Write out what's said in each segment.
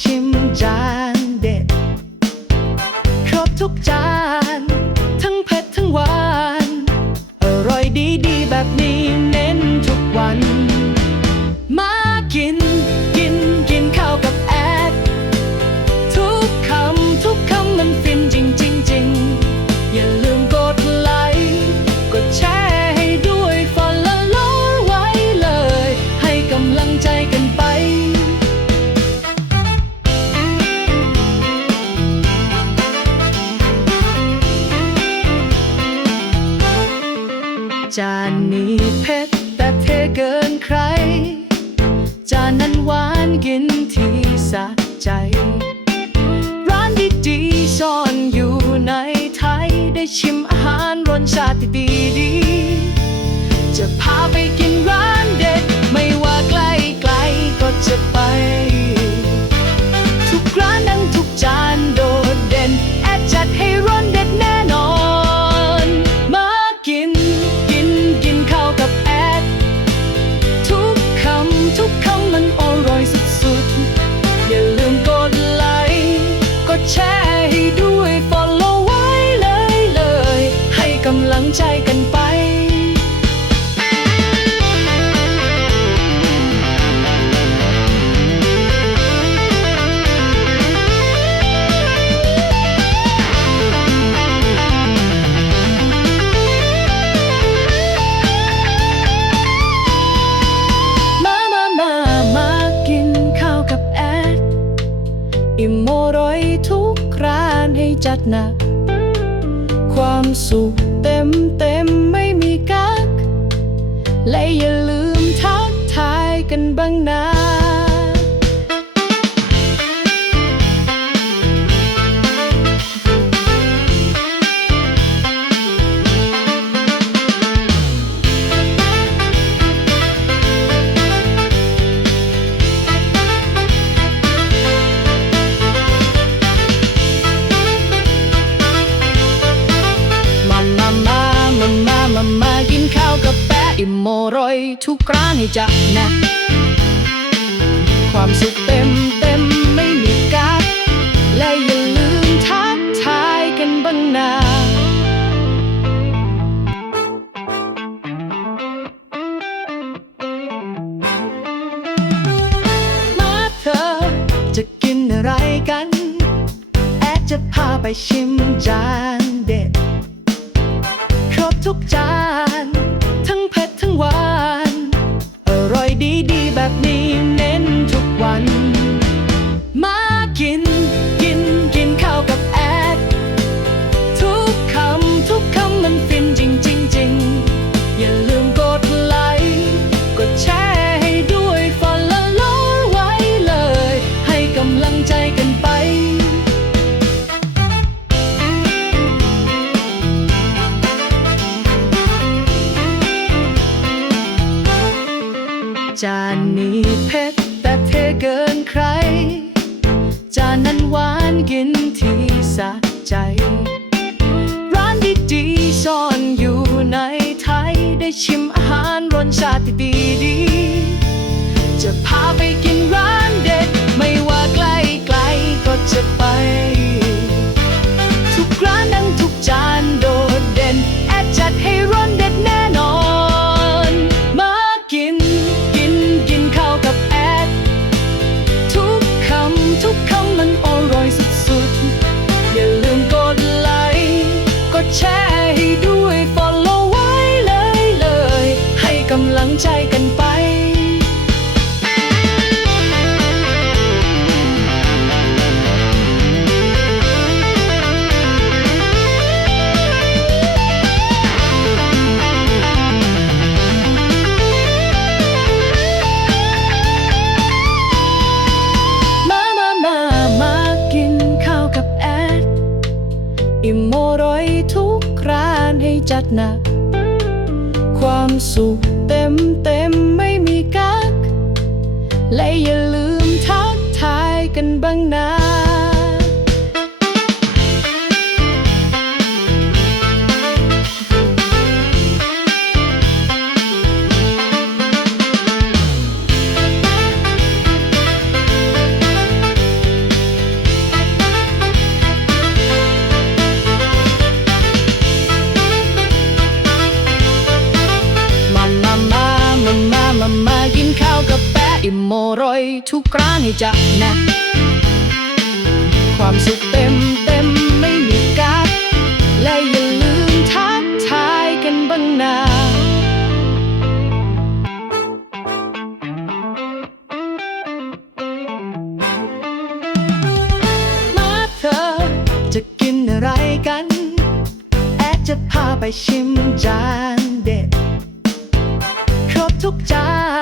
ชิมจาน ใจ ร้านดีๆซ่อนอยู่ในไทย ได้ชิมอาหารรสชาติดีๆจะพาไปกินำลังใจกันไปมามามามากินข้าวกับแอดอิ่มอร่อยทุกร้านให้จัดหนัก ความสุข มเต็มไม่มีกัก และอย่าลืมทักทายกันบ้างนะ ทุกคร้าให้จัดหนะความสุขเต็มเต็มไม่มีกักและอย่าลืมทักทายกันบ้างนะมาเธอจะกินอะไรกัน แอดจะพาไปชิมจาน ดีดีๆ แบบนี้เน้นทุกวัน มากิน กิน กินข้าวกับแอด ทุกคำ ทุกคำมันฟินจริงจริงจริงอย่าลืมกดไลค์กดแชร์ให้ด้วยฟอลโล่ไว้เลย ให้กำลังใจกัน ชิมอาหารรสชาติดีดีจะพาไปกินร้านเด็ด ไม่ว่าไกลไกลก็จะไป ทุกร้านนั้นทุกจานโดดเด่น แอดจัดให้ร้อนเด็ดแน่ จัดหนัก ความสุขเต็มเต็มไม่มีกัก และอย่าลืมทักทายกันบ้างนะ ทุกร้านให้จัดหนักความสุขเต็มเต็มไม่มีกักและอย่าลืมทักทายกันบ้างนามาเธอจะกินอะไรกัน แอดจะพาไปชิมจานเด็ด ครบทุกจาน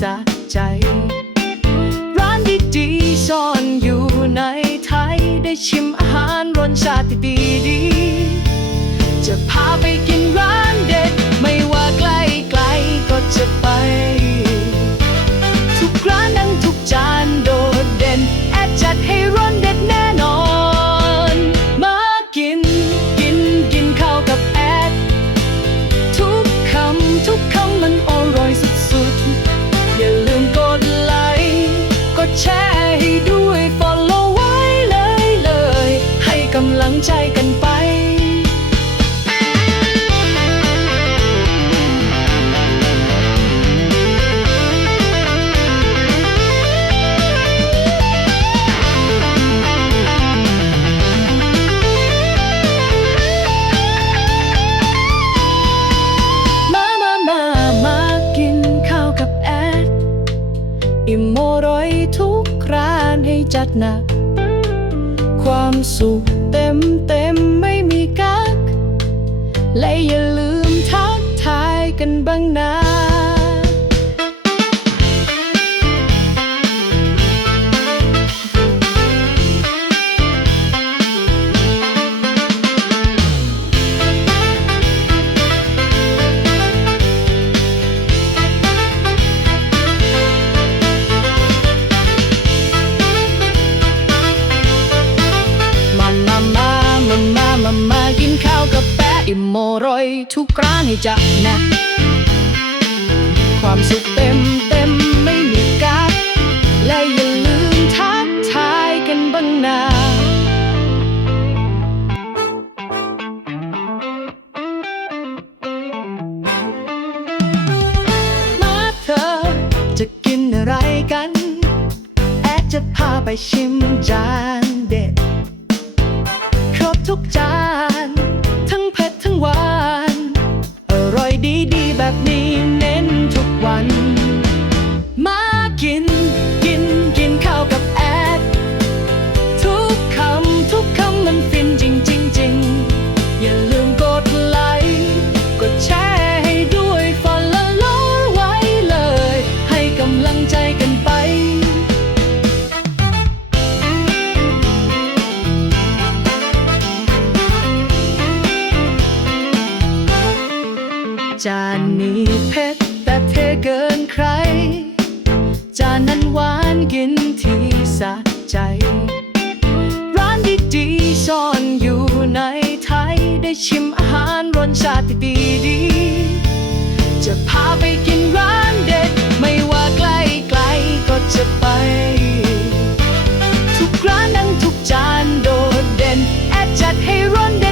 สะใจ ร้านดีๆซ่อนอยู่ในไทย ได้ชิมอาหารรสชาติดีดีๆจะพาไปกินร้านเด็ด ไม่ว่าใกล้ไกลๆก็จะไป อิ่มอร่อยทุกร้านให้จัดหนัก ความสุขเต็มเต็มไม่มีกัก และอย่าลืมทักทายกันบ้างนะ อิ่มอร่อยทุกร้านให้จัดหนะ ความสุขเต็มเต็มไม่มีกักและอย่าลืมทักทายกันบ้างนะมาเธอจะกินอะไรกัน แอดจะพาไปชิมจานเด็ด จานนี้เผ็ดแต่เทเกินใคร จานนั้นหวานกินที่สะใจ ร้านดีๆซ่อนอยู่ในไทย ได้ชิมอาหารรสชาติดีดีๆจะพาไปกินร้านเด็ด ไม่ว่าใกล้ไกลก็จะไป ทุกร้านนั้นทุกจานโดดเด่น แอดจัดให้ร้อนเด็ดแน่